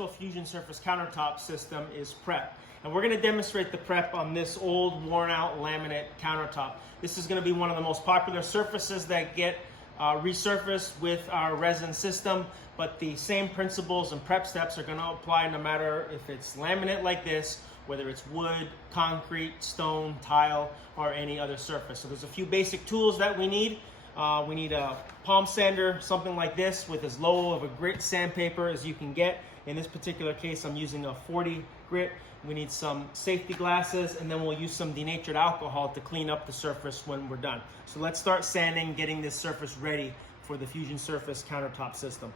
successful Fusion Surface countertop system is prep. And we're going to demonstrate the prep on this old, worn-out laminate countertop. This is going to be one of the most popular surfaces that get resurfaced with our resin system, but the same principles and prep steps are going to apply no matter if it's laminate like this, whether it's wood, concrete, stone, tile, or any other surface. So there's a few basic tools that we need. We need a palm sander, something like this, with as low of a grit sandpaper as you can get. In this particular case, I'm using a 40 grit. We need some safety glasses, and then we'll use some denatured alcohol to clean up the surface when we're done. So let's start sanding, getting this surface ready for the Fusion Surface countertop system.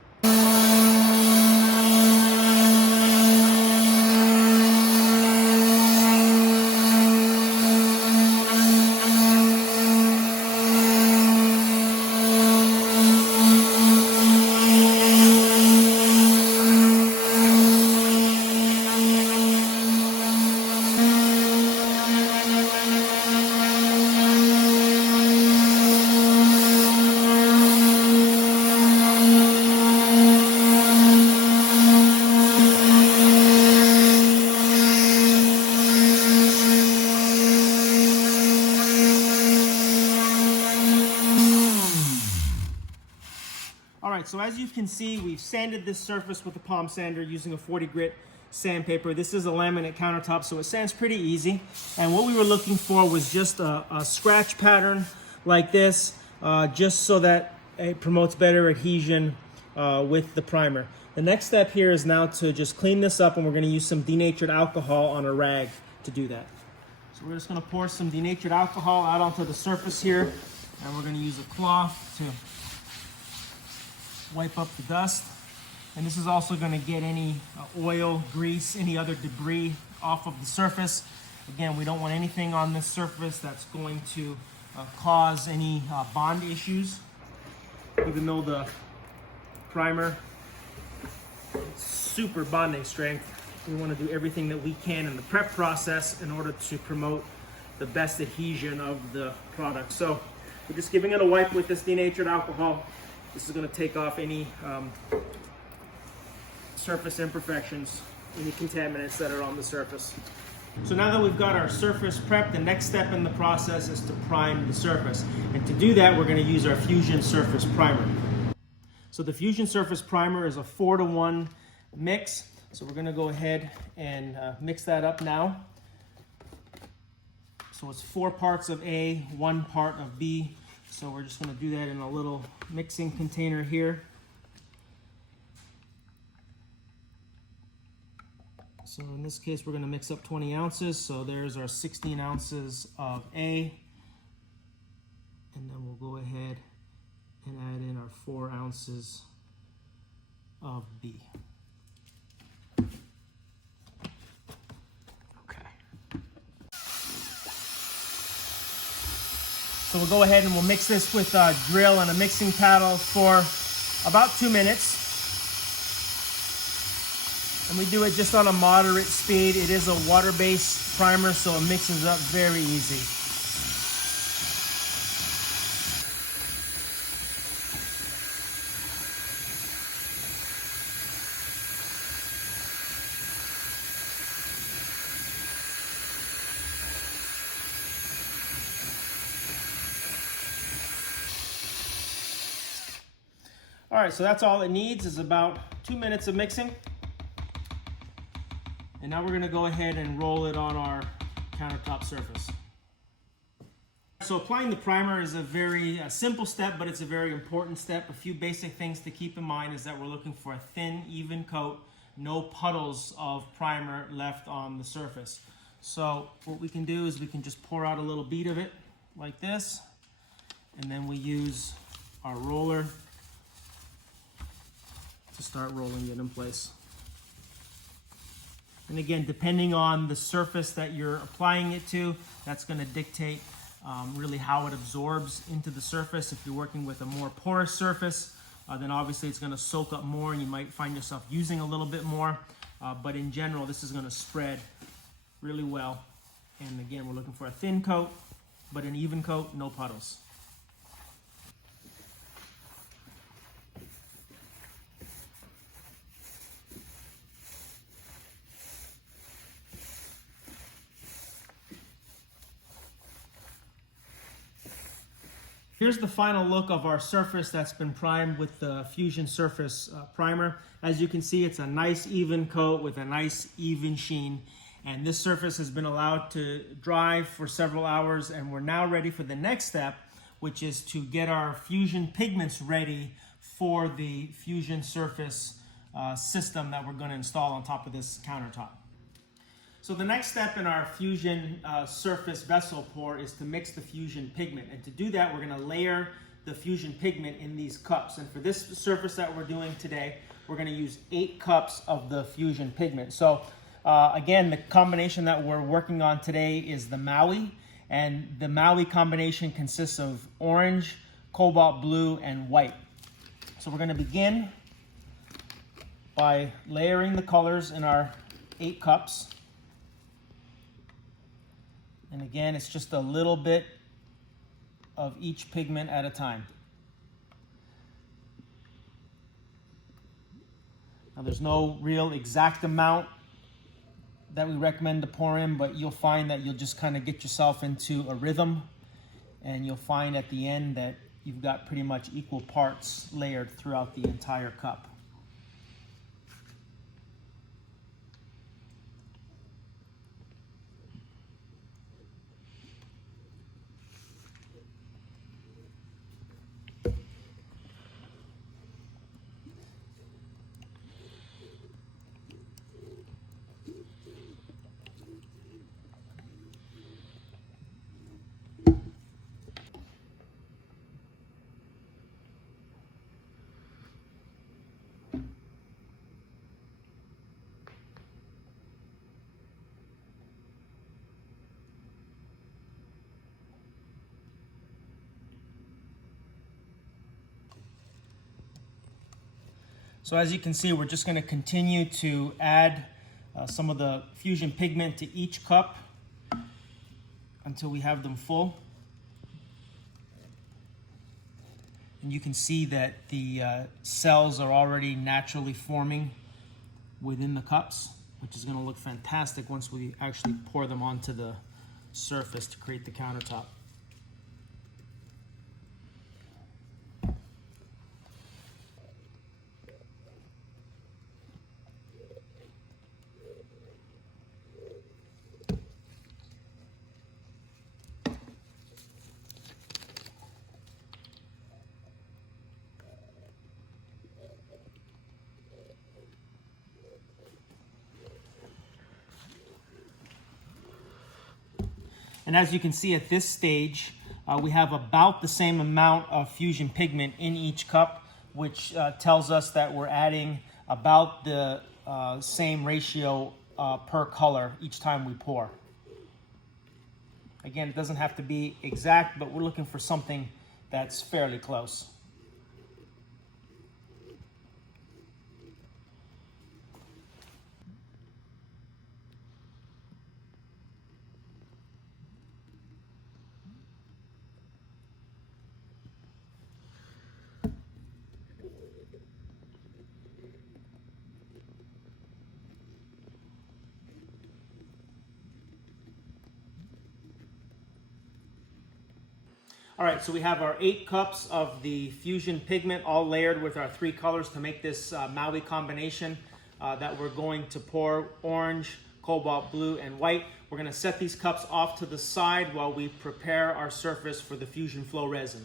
Alright, so as you can see, we've sanded this surface with a palm sander using a 40 grit sandpaper. This is a laminate countertop, so it sands pretty easy. And what we were looking for was just a scratch pattern like this, just so that it promotes better adhesion with the primer. The next step here is now to just clean this up, and we're going to use some denatured alcohol on a rag to do that. So we're just going to pour some denatured alcohol out onto the surface here, and we're going to use a cloth to wipe up the dust. And this is also going to get any oil, grease, any other debris off of the surface. Again, we don't want anything on this surface that's going to cause any bond issues. Even though the primer is super bonding strength, we want to do everything that we can in the prep process in order to promote the best adhesion of the product. So we're just giving it a wipe with this denatured alcohol. This is going to take off any surface imperfections, any contaminants that are on the surface. So now that we've got our surface prepped, the next step in the process is to prime the surface. And to do that, we're going to use our Fusion Surface Primer. So the Fusion Surface Primer is a 4-to-1 mix. So we're going to go ahead and mix that up now. So it's 4 parts of A, 1 part of B. So we're just going to do that in a little mixing container here. So in this case, we're going to mix up 20 ounces. So there's our 16 ounces of A. And then we'll go ahead and add in our 4 ounces of B. So we'll go ahead and we'll mix this with a drill and a mixing paddle for about 2 minutes. And we do it just on a moderate speed. It is a water-based primer, so it mixes up very easy. All right, so that's all it needs, is about 2 minutes of mixing. And now we're going to go ahead and roll it on our countertop surface. So applying the primer is a very simple step, but it's a very important step. A few basic things to keep in mind is that we're looking for a thin, even coat, no puddles of primer left on the surface. So what we can do is we can just pour out a little bead of it like this, and then we use our roller to start rolling it in place. And again, depending on the surface that you're applying it to, that's going to dictate really how it absorbs into the surface. If you're working with a more porous surface, then obviously it's going to soak up more and you might find yourself using a little bit more. But in general, this is going to spread really well. And again, we're looking for a thin coat, but an even coat, no puddles. Here's the final look of our surface that's been primed with the Fusion Surface Primer. As you can see, it's a nice even coat with a nice even sheen. And this surface has been allowed to dry for several hours, and we're now ready for the next step, which is to get our Fusion Pigments ready for the Fusion Surface system that we're going to install on top of this countertop. So the next step in our Fusion Surface vessel pour is to mix the Fusion pigment. And to do that, we're going to layer the Fusion pigment in these cups. And for this surface that we're doing today, we're going to use 8 cups of the Fusion pigment. So again, the combination that we're working on today is the Maui. And the Maui combination consists of orange, cobalt blue, and white. So we're going to begin by layering the colors in our 8 cups. And again, it's just a little bit of each pigment at a time. Now, there's no real exact amount that we recommend to pour in, but you'll find that you'll just kind of get yourself into a rhythm, and you'll find at the end that you've got pretty much equal parts layered throughout the entire cup. So as you can see, we're just going to continue to add some of the Fusion pigment to each cup until we have them full. And you can see that the cells are already naturally forming within the cups, which is going to look fantastic once we actually pour them onto the surface to create the countertop. And as you can see at this stage, we have about the same amount of Fusion pigment in each cup, which tells us that we're adding about the same ratio per color each time we pour. Again, it doesn't have to be exact, but we're looking for something that's fairly close. All right, so we have our 8 cups of the Fusion pigment all layered with our 3 colors to make this Maui combination that we're going to pour: orange, cobalt blue, and white. We're going to set these cups off to the side while we prepare our surface for the Fusion Flow resin.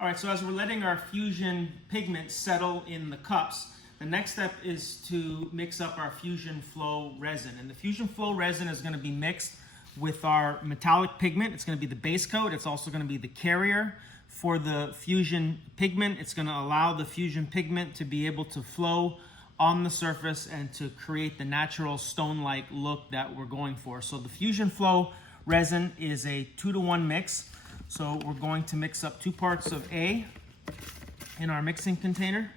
All right, so as we're letting our Fusion pigment settle in the cups, the next step is to mix up our Fusion Flow resin. And the Fusion Flow resin is going to be mixed with our metallic pigment. It's going to be the base coat. It's also going to be the carrier for the Fusion pigment. It's going to allow the Fusion pigment to be able to flow on the surface and to create the natural stone-like look that we're going for. So the Fusion Flow resin is a 2-to-1 mix. So we're going to mix up 2 parts of A in our mixing container.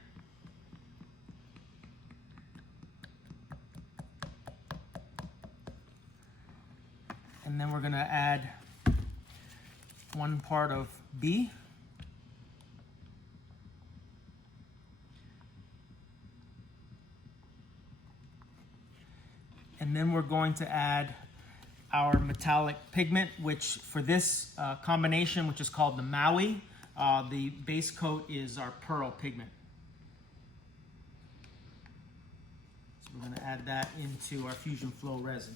And then we're going to add 1 part of B. And then we're going to add our metallic pigment, which for this combination, which is called the Maui, the base coat is our pearl pigment. So we're going to add that into our Fusion Flow resin.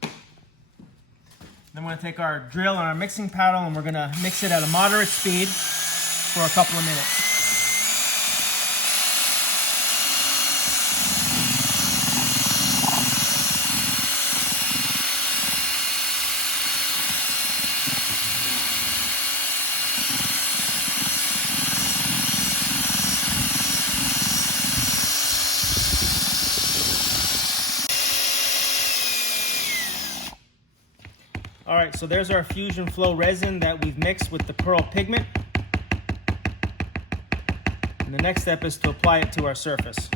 Then we're going to take our drill and our mixing paddle and we're going to mix it at a moderate speed for a couple of minutes. All right, so there's our Fusion Flow resin that we've mixed with the pearl pigment. And the next step is to apply it to our surface.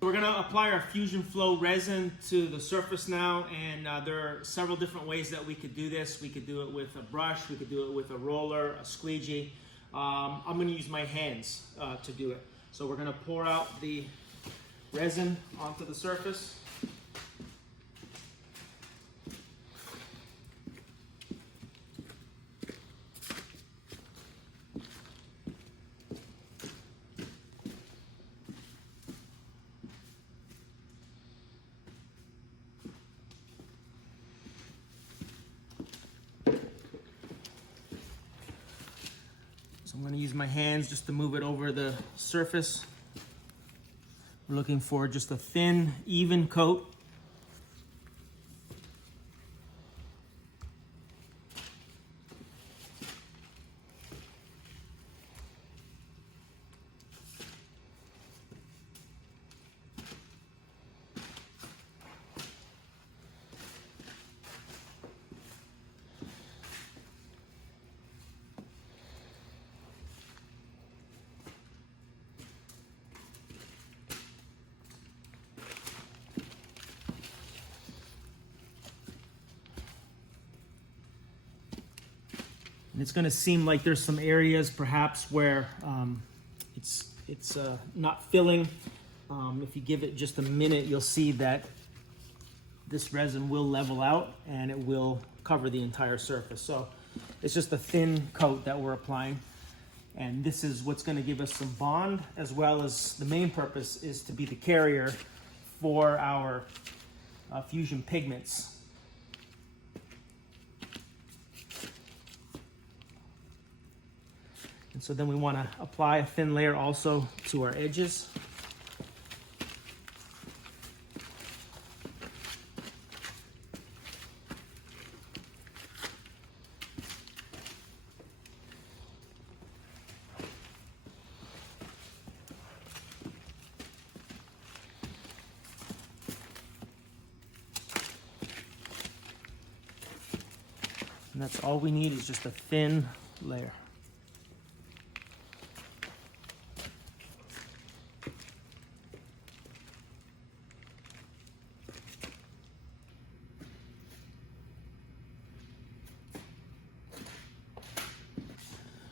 We're gonna apply our Fusion Flow resin to the surface now, and there are several different ways that we could do this. We could do it with a brush, we could do it with a roller, a squeegee. I'm gonna use my hands to do it. So we're gonna pour out the resin onto the surface. So I'm going to use my hands just to move it over the surface. We're looking for just a thin, even coat. And it's going to seem like there's some areas perhaps where it's not filling. If you give it just a minute, you'll see that this resin will level out and it will cover the entire surface. So it's just a thin coat that we're applying. And this is what's going to give us some bond, as well as the main purpose is to be the carrier for our Fusion pigments. And so then we want to apply a thin layer also to our edges. And that's all we need, is just a thin layer.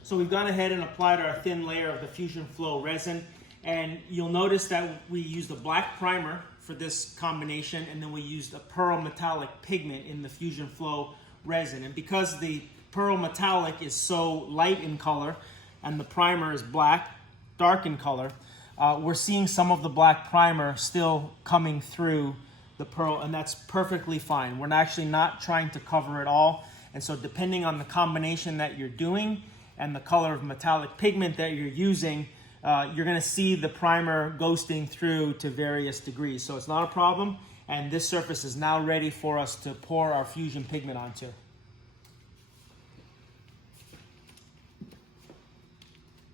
So we've gone ahead and applied our thin layer of the Fusion Flow resin, and you'll notice that we used a black primer for this combination, and then we used a pearl metallic pigment in the Fusion Flow resin. And because the pearl metallic is so light in color and the primer is black, dark in color, we're seeing some of the black primer still coming through the pearl, and that's perfectly fine. We're actually not trying to cover it all, and so depending on the combination that you're doing and the color of metallic pigment that you're using, you're going to see the primer ghosting through to various degrees. So it's not a problem, and this surface is now ready for us to pour our Fusion pigment onto.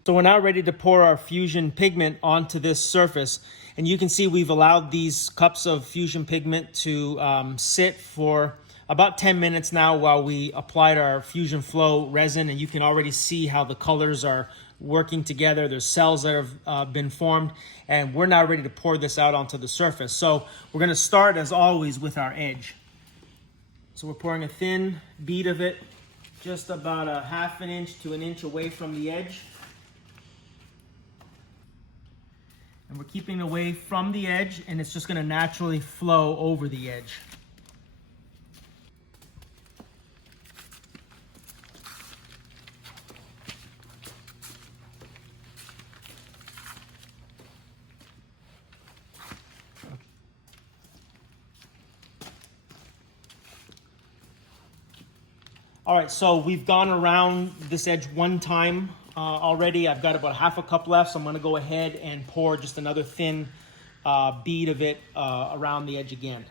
So we're now ready to pour our Fusion pigment onto this surface, and you can see we've allowed these cups of Fusion pigment to sit for about 10 minutes now while we applied our Fusion Flow resin, and you can already see how the colors are working together. There's cells that have been formed, and we're now ready to pour this out onto the surface. So we're going to start, as always, with our edge. So we're pouring a thin bead of it, just about a ½ inch to 1 inch away from the edge. And we're keeping it away from the edge, and it's just going to naturally flow over the edge. All right, so we've gone around this edge one time already. I've got about half a cup left, so I'm gonna go ahead and pour just another thin bead of it around the edge again.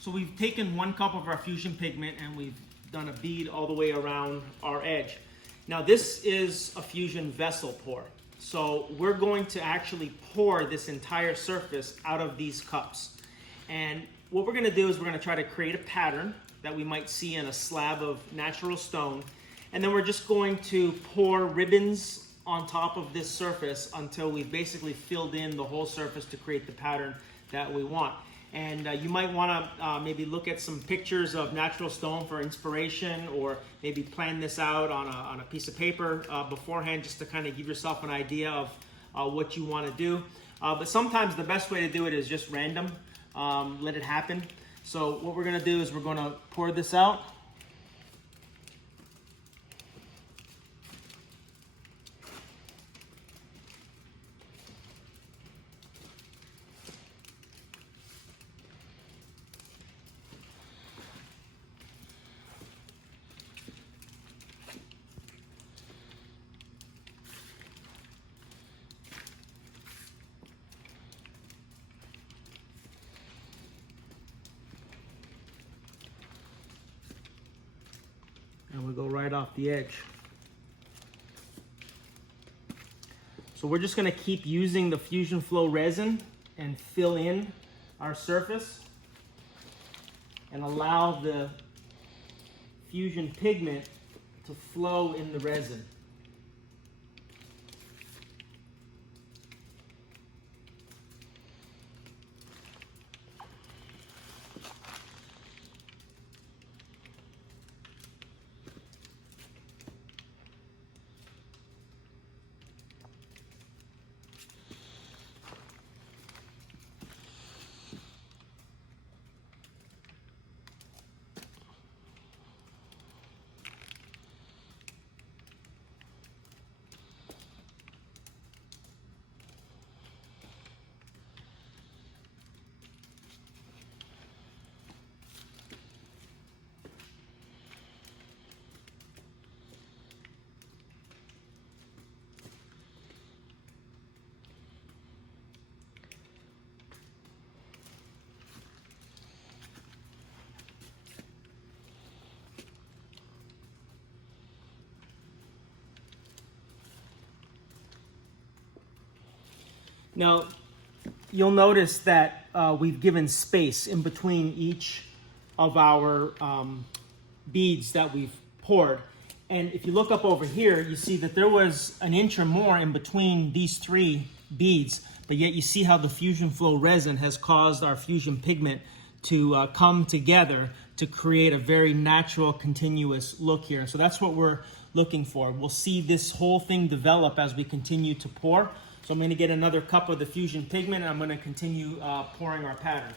So we've taken 1 cup of our Fusion pigment and we've done a bead all the way around our edge. Now this is a Fusion vessel pour. So we're going to actually pour this entire surface out of these cups. And what we're gonna do is we're gonna try to create a pattern that we might see in a slab of natural stone. And then we're just going to pour ribbons on top of this surface until we've basically filled in the whole surface to create the pattern that we want. And you might want to maybe look at some pictures of natural stone for inspiration, or maybe plan this out on a piece of paper beforehand, just to kind of give yourself an idea of what you want to do. But sometimes the best way to do it is just random, let it happen. So what we're going to do is we're going to pour this out. And we go right off the edge. So we're just going to keep using the Fusion Flow resin and fill in our surface and allow the Fusion pigment to flow in the resin. Now, you'll notice that we've given space in between each of our beads that we've poured. And if you look up over here, you see that there was an inch or more in between these 3 beads, but yet you see how the Fusion Flow resin has caused our Fusion pigment to come together to create a very natural, continuous look here. So that's what we're looking for. We'll see this whole thing develop as we continue to pour. So I'm going to get another cup of the Fusion pigment and I'm going to continue pouring our pattern.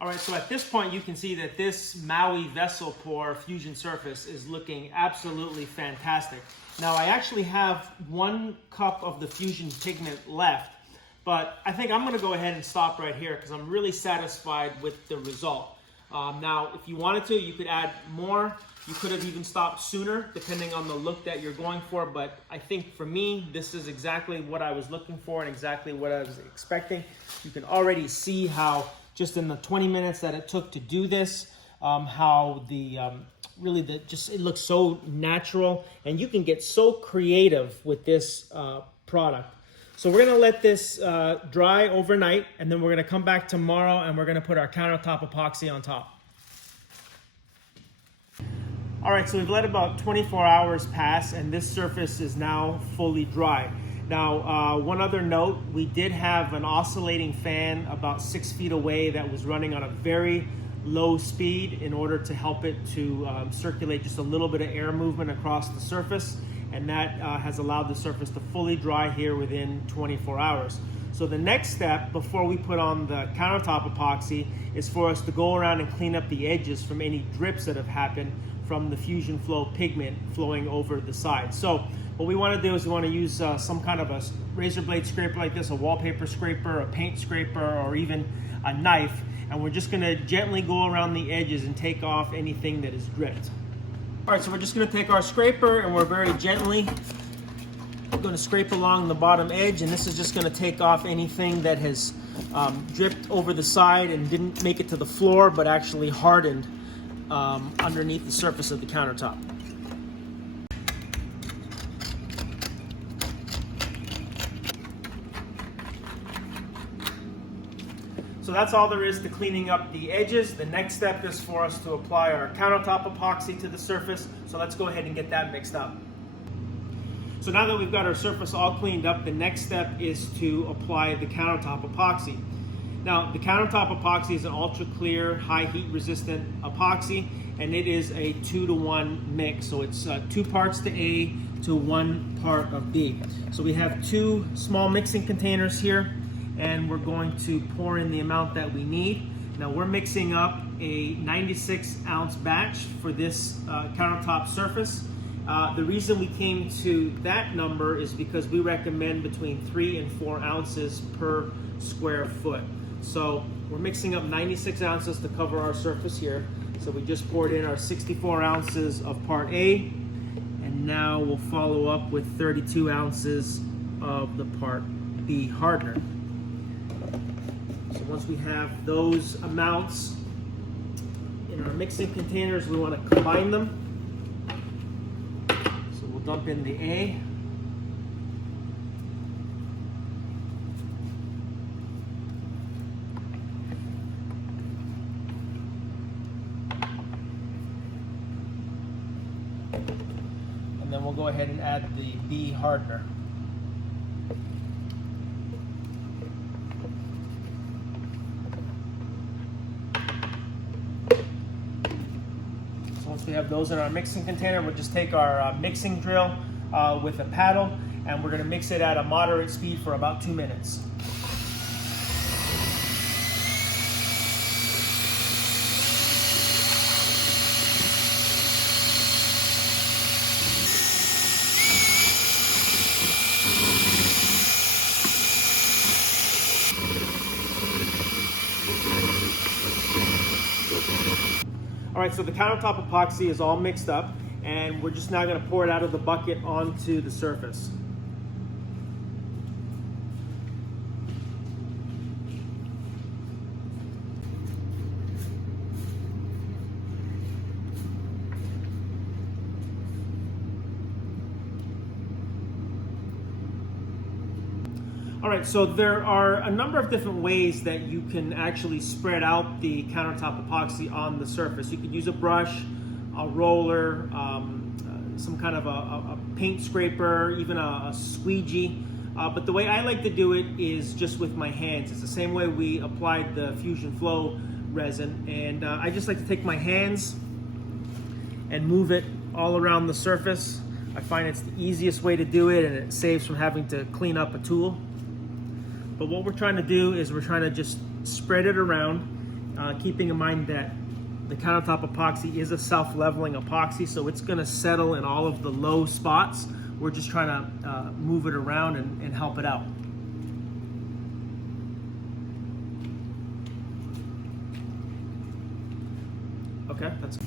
All right, so at this point you can see that this Maui vessel pour fusion surface is looking absolutely fantastic. Now I actually have 1 cup of the fusion pigment left, but I think I'm gonna go ahead and stop right here because I'm really satisfied with the result. Now, if you wanted to, you could add more. You could have even stopped sooner, depending on the look that you're going for, but I think for me, this is exactly what I was looking for and exactly what I was expecting. You can already see how, just in the 20 minutes that it took to do this, how it looks so natural, and you can get so creative with this product. So we're gonna let this dry overnight, and then we're gonna come back tomorrow and we're gonna put our countertop epoxy on top. All right, so we've let about 24 hours pass and this surface is now fully dry. Now, one other note, we did have an oscillating fan about 6 feet away that was running on a very low speed in order to help it to circulate just a little bit of air movement across the surface, and that has allowed the surface to fully dry here within 24 hours. So the next step before we put on the countertop epoxy is for us to go around and clean up the edges from any drips that have happened from the Fusion Flow pigment flowing over the side. So what we want to do is we want to use some kind of a razor blade scraper like this, a wallpaper scraper, a paint scraper, or even a knife, and we're just going to gently go around the edges and take off anything that is dripped. All right, so we're just going to take our scraper and we're very gently going to scrape along the bottom edge, and this is just going to take off anything that has dripped over the side and didn't make it to the floor but actually hardened underneath the surface of the countertop. So that's all there is to cleaning up the edges. The next step is for us to apply our countertop epoxy to the surface. So let's go ahead and get that mixed up. So now that we've got our surface all cleaned up, the next step is to apply the countertop epoxy. Now, the countertop epoxy is an ultra clear, high heat resistant epoxy, and it is a 2-to-1 mix. So it's 2 parts to A to 1 part of B. So we have 2 small mixing containers here, and we're going to pour in the amount that we need. Now we're mixing up a 96-ounce batch for this countertop surface. The reason we came to that number is because we recommend between 3 and 4 ounces per square foot. So we're mixing up 96 ounces to cover our surface here. So we just poured in our 64 ounces of part A, and now we'll follow up with 32 ounces of the part B hardener. So once we have those amounts in our mixing containers, we want to combine them. So we'll dump in the A. And then we'll go ahead and add the B hardener. So once we have those in our mixing container, we'll just take our mixing drill with a paddle, and we're going to mix it at a moderate speed for about 2 minutes. All right, so the countertop epoxy is all mixed up, and we're just now going to pour it out of the bucket onto the surface. All right, so there are a number of different ways that you can actually spread out the countertop epoxy on the surface. You could use a brush, a roller, some kind of a paint scraper, even a squeegee. But the way I like to do it is just with my hands. It's the same way we applied the Fusion Flow resin. And I just like to take my hands and move it all around the surface. I find it's the easiest way to do it, and it saves from having to clean up a tool. But what we're trying to do is we're trying to just spread it around keeping in mind that the countertop epoxy is a self-leveling epoxy, so it's going to settle in all of the low spots. We're just trying to move it around and help it out. Okay, that's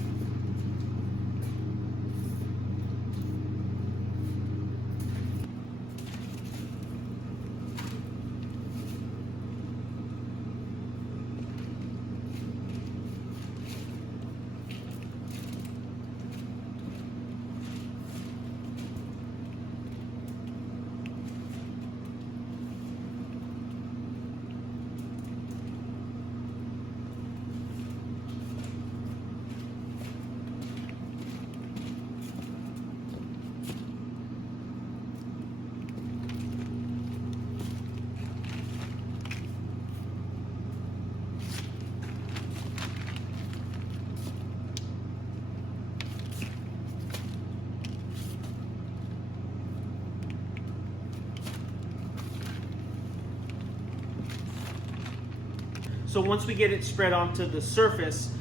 So once we get it spread onto the surface,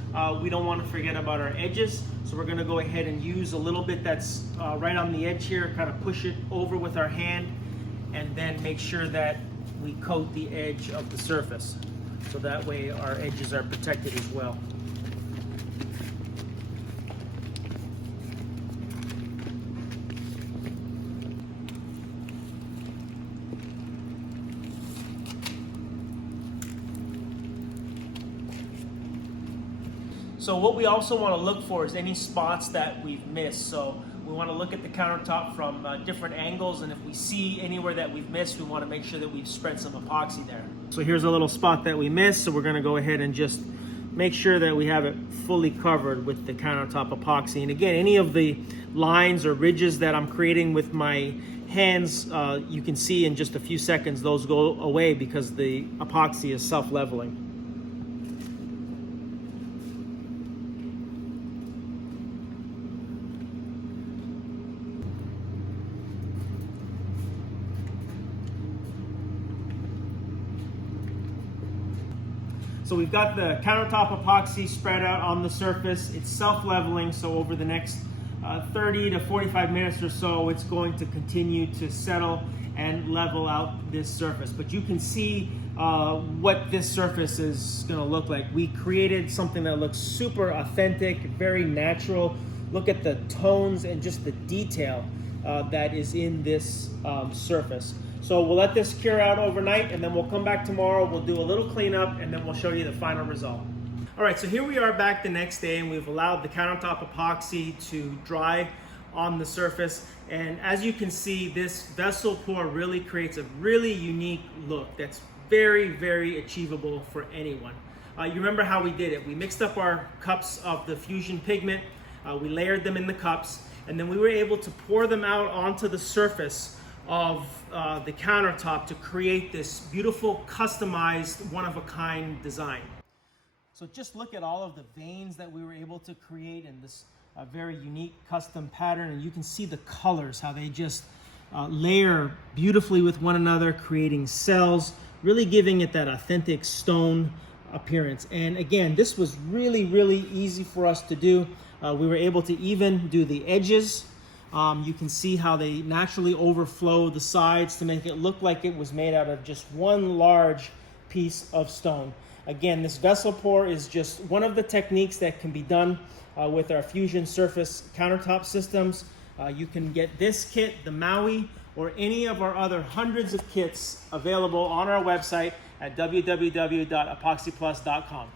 we don't want to forget about our edges. So we're going to go ahead and use a little bit that's right on the edge here, kind of push it over with our hand, and then make sure that we coat the edge of the surface. So that way our edges are protected as well. So what we also want to look for is any spots that we've missed. So we want to look at the countertop from different angles, and if we see anywhere that we've missed, we want to make sure that we've spread some epoxy there. So here's a little spot that we missed, so we're going to go ahead and just make sure that we have it fully covered with the countertop epoxy. And again, any of the lines or ridges that I'm creating with my hands, you can see in just a few seconds those go away because the epoxy is self-leveling. So we've got the countertop epoxy spread out on the surface. It's self-leveling, so over the next 30 to 45 minutes or so, it's going to continue to settle and level out this surface. But you can see what this surface is going to look like. We created something that looks super authentic, very natural. Look at the tones and just the detail that is in this surface. So we'll let this cure out overnight, and then we'll come back tomorrow, we'll do a little cleanup, and then we'll show you the final result. All right, so here we are back the next day, and we've allowed the countertop epoxy to dry on the surface. And as you can see, this vessel pour really creates a really unique look that's very, very achievable for anyone. You remember how we did it. We mixed up our cups of the Fusion pigment, we layered them in the cups, and then we were able to pour them out onto the surface of the countertop to create this beautiful, customized, one-of-a-kind design. So just look at all of the veins that we were able to create in this very unique custom pattern, and you can see the colors, how they just layer beautifully with one another, creating cells, really giving it that authentic stone appearance. And again, this was really, really easy for us to do. We were able to even do the edges. You can see how they naturally overflow the sides to make it look like it was made out of just one large piece of stone. Again, this vessel pour is just one of the techniques that can be done with our Fusion surface countertop systems. You can get this kit, the Maui, or any of our other hundreds of kits available on our website at www.epoxyplus.com.